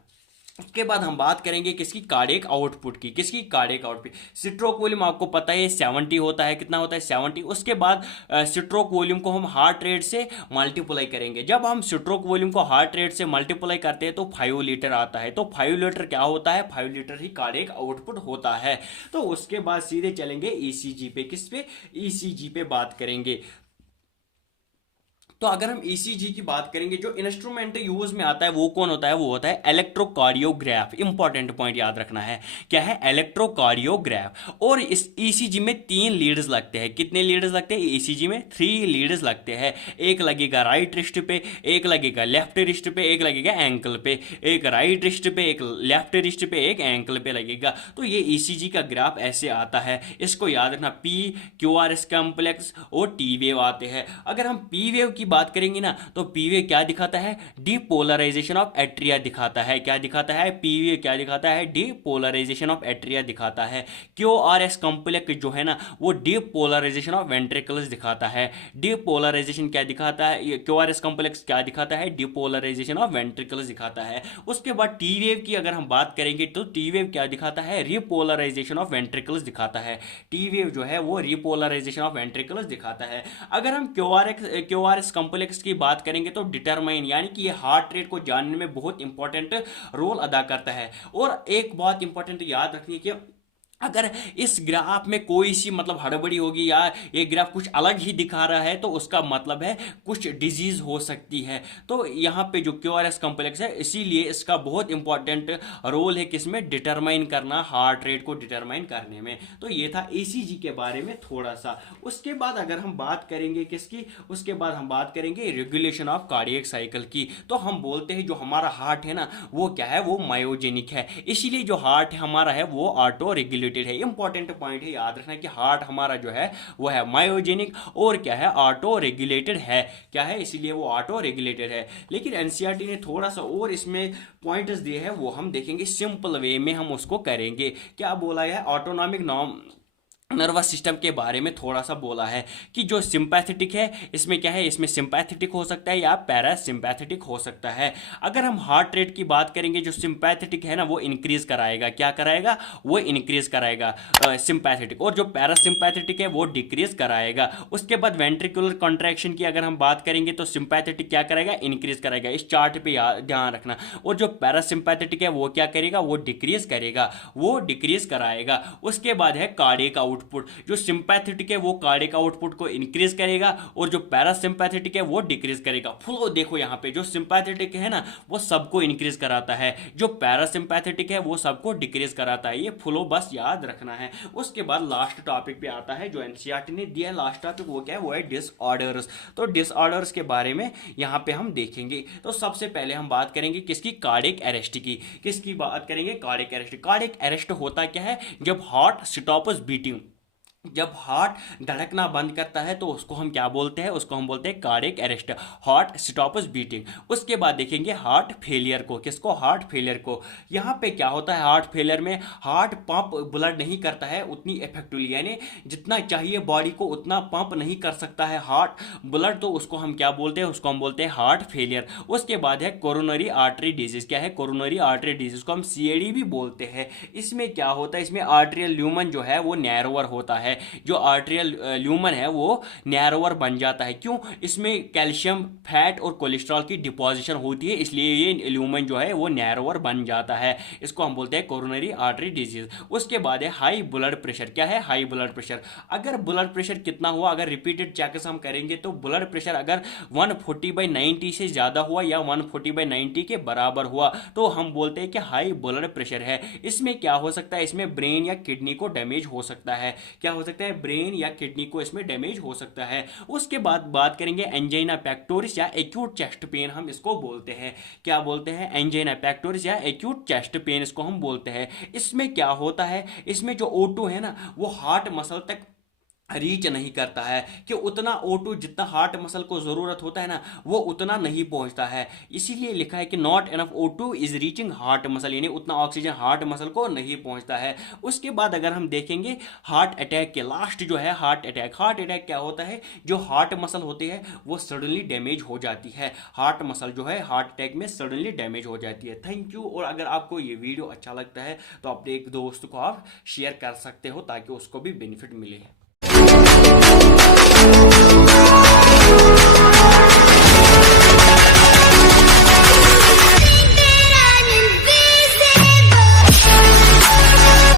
उसके बाद हम बात करेंगे किसकी, कार्डियक आउटपुट की। किसकी, कार्डियक आउटपुट। स्ट्रोक वॉल्यूम आपको पता है 70 होता है, कितना होता है, 70। उसके बाद स्ट्रोक वॉल्यूम को हम हार्ट रेट से मल्टीप्लाई करेंगे। जब हम स्ट्रोक वॉल्यूम को हार्ट रेट से मल्टीप्लाई करते हैं तो 5 लीटर आता है। तो 5 लीटर क्या होता है, 5 लीटर ही कार्डियक आउटपुट होता है। तो उसके बाद सीधे चलेंगे ईसीजी पे। किस पे, ईसीजी पे बात करेंगे। तो अगर हम ईसीजी की बात करेंगे, जो इंस्ट्रूमेंट यूज में आता है वो कौन होता है, वो होता है इलेक्ट्रोकार्डियोग्राफ। इंपॉर्टेंट पॉइंट याद रखना है, क्या है, इलेक्ट्रोकार्डियोग्राफ। और इस ईसीजी में 3 लीड्स लगते हैं। कितने लीड्स लगते हैं, ईसीजी में 3 लीड्स लगते हैं। एक लगेगा राइट रिस्ट पे, एक लगेगा लेफ्ट रिस्ट पे, एक लगेगा एंकल पे। एक राइट रिस्ट पे, एक लेफ्ट रिस्ट पे, एक एंकल पे लगेगा। तो ये ईसीजी का ग्राफ ऐसे आता है, इसको याद रखना। पी, क्यूआरएस कॉम्प्लेक्स और टी वेव आते हैं। अगर हम पी वेव की बात करेंगे ना, तो पीवे क्या दिखाता है, डिपोलराइजेशन ऑफ एट्रिया दिखाता है। क्या दिखाता है, पीवे क्या दिखाता है, डिपोलराइजेशन ऑफ एट्रिया दिखाता है। क्यूआरएस कॉम्प्लेक्स जो है ना, वो डिपोलराइजेशन ऑफ वेंट्रिकल्स दिखाता है। डिपोलराइजेशन क्या दिखाता है, क्यूआरएस कॉम्प्लेक्स क्या दिखाता है, डिपोलराइजेशन ऑफ वेंट्रिकल्स दिखाता है। उसके बाद टी वेव की अगर हम बात करेंगे तो टी वेव क्या दिखाता है, रिपोलराइजेशन ऑफ वेंट्रिकल्स दिखाता है। टी वेव जो है वो रिपोलराइजेशन ऑफ वेंट्रिकल्स दिखाता है। अगर हम क्यूआरएस कॉम्प्लेक्स की बात करेंगे तो डिटरमाइन यानी कि ये हार्ट रेट को जानने में बहुत इंपॉर्टेंट रोल अदा करता है। और एक बात इंपॉर्टेंट याद रखनी है कि अगर इस ग्राफ में कोई सी मतलब हड़बड़ी होगी या ये ग्राफ कुछ अलग ही दिखा रहा है तो उसका मतलब है कुछ डिजीज हो सकती है। तो यहाँ पे जो क्यूआरएस कॉम्प्लेक्स है इसीलिए इसका बहुत इंपॉर्टेंट रोल है किसमें, डिटरमाइन करना, हार्ट रेट को डिटरमाइन करने में। तो ये था ईसीजी के बारे में थोड़ा सा। उसके बाद अगर हम बात करेंगे किसकी, उसके बाद हम बात करेंगे रेगुलेशन ऑफ कार्डियक साइकिल की। तो हम बोलते हैं जो हमारा हार्ट है ना वो क्या है, वो मायोजेनिक है, इसीलिए जो हार्ट हमारा है वो ऑटो रेगुलेटेड है। इंपॉर्टेंट पॉइंट है याद रखना कि हार्ट हमारा जो है वो है मायोजेनिक और क्या है, ऑटो रेगुलेटेड है। क्या है, इसीलिए वो ऑटो रेगुलेटेड है। लेकिन एनसीईआरटी ने थोड़ा सा और इसमें पॉइंट्स दिए हैं, वो हम देखेंगे सिंपल वे में हम उसको करेंगे। क्या बोला है, ऑटोनॉमिक नर्वस सिस्टम के बारे में थोड़ा सा बोला है कि जो सिंपैथेटिक है इसमें क्या है, इसमें सिंपैथेटिक हो सकता है या पैरासिम्पैथेटिक हो सकता है। अगर हम हार्ट रेट की बात करेंगे, जो सिंपैथेटिक है ना वो इंक्रीज कराएगा, क्या कराएगा, वो इंक्रीज कराएगा सिंपैथेटिक, और जो पैरासिम्पैथेटिक है वो डिक्रीज कराएगा। उसके बाद वेंट्रिकुलर कॉन्ट्रैक्शन की अगर हम बात करेंगे तो सिंपैथेटिक क्या कराएगा, इंक्रीज कराएगा, इस चार्ट पे ध्यान रखना। और जो पैरासिम्पैथेटिक है वो क्या करेगा, वो डिक्रीज करेगा, वो डिक्रीज कराएगा। उसके बाद है कार्डियक आउटपुट, जो सिंपैथेटिक है वो कार्डियक आउटपुट को इंक्रीज करेगा और जो पैरासिम्पैथेटिक है वो डिक्रीज करेगा। फ्लो देखो यहाँ पे, जो सिंपैथेटिक है ना वो सबको इंक्रीज कराता है, जो पैरासिम्पैथेटिक है वो सबको डिक्रीज कराता है। ये फ्लो बस याद रखना है। उसके बाद लास्ट टॉपिक पे आता है जो एनसीईआरटी ने दिया, लास्ट टॉपिक वो क्या है, वो है डिसऑर्डर्स। तो डिसऑर्डर्स के बारे में यहाँ पे हम देखेंगे। तो सबसे पहले हम बात करेंगे किसकी, कार्डियक अरेस्ट की। किसकी बात करेंगे, कार्डियक अरेस्ट। कार्डियक अरेस्ट होता क्या है, जब हार्ट स्टॉप्स बीटिंग, जब हार्ट धड़कना बंद करता है तो उसको हम क्या बोलते हैं, उसको हम बोलते हैं cardiac arrest, heart stops beating. उसके बाद देखेंगे हार्ट फेलियर को, किसको, हार्ट फेलियर को। यहाँ पे क्या होता है, हार्ट फेलियर में हार्ट पंप ब्लड नहीं करता है उतनी इफेक्टिवली, यानी जितना चाहिए बॉडी को उतना पंप नहीं कर सकता है हार्ट ब्लड, तो उसको हम क्या बोलते हैं, उसको हम बोलते हैं हार्ट फेलियर। उसके बाद है कोरोनरी आर्टरी डिजीज। क्या है, कोरोनरी आर्टरी डिजीज को हम सीएडी भी बोलते हैं। इसमें क्या होता है, इसमें आर्टरियल ल्यूमन जो है वो नैरोवर होता है, जो आर्टरियल ल्यूमन है वो नैरोवर बन जाता है। क्यों, इसमें कैल्शियम, फैट और कोलेस्ट्रॉल की डिपोजिशन होती है, इसलिए ये ल्यूमन जो है वो नैरोवर बन जाता है। इसको हम बोलते हैं कोरोनरी आर्टरी डिजीज। उसके बाद है हाई ब्लड प्रेशर। क्या है, हाई ब्लड प्रेशर। अगर ब्लड प्रेशर कितना हुआ, अगर रिपीटेड चेकअप हम करेंगे तो ब्लड प्रेशर अगर 140/90 से ज्यादा हुआ या 140/90 के बराबर हुआ तो हम बोलते हैं कि हाई ब्लड प्रेशर है। इसमें क्या हो सकता है, इसमें ब्रेन या किडनी को डैमेज हो सकता है। क्या हो सकता है, ब्रेन या किडनी को इसमें डैमेज हो सकता है। उसके बाद बात करेंगे एंजाइना पेक्टोरिस या एक्यूट चेस्ट पेन, हम इसको बोलते हैं। क्या बोलते हैं, एंजाइना पेक्टोरिस या एक्यूट चेस्ट पेन इसको हम बोलते हैं। इसमें क्या होता है, इसमें जो O2 है ना वो हार्ट मसल तक रीच नहीं करता है, कि उतना O2 जितना हार्ट मसल को जरूरत होता है ना वो उतना नहीं पहुंचता है। इसीलिए लिखा है कि not enough O2 is reaching heart muscle, यानी उतना ऑक्सीजन हार्ट मसल को नहीं पहुंचता है। उसके बाद अगर हम देखेंगे हार्ट अटैक के, लास्ट जो है हार्ट अटैक। हार्ट अटैक क्या होता है, जो हार्ट मसल होती है वो सडनली डैमेज हो जाती है, हार्ट मसल जो है हार्ट अटैक में सडनली डैमेज हो जाती है। Thank you. और अगर आपको ये वीडियो अच्छा लगता है तो अपने एक दोस्त को आप शेयर कर सकते हो ताकि उसको भी बेनिफिट मिले।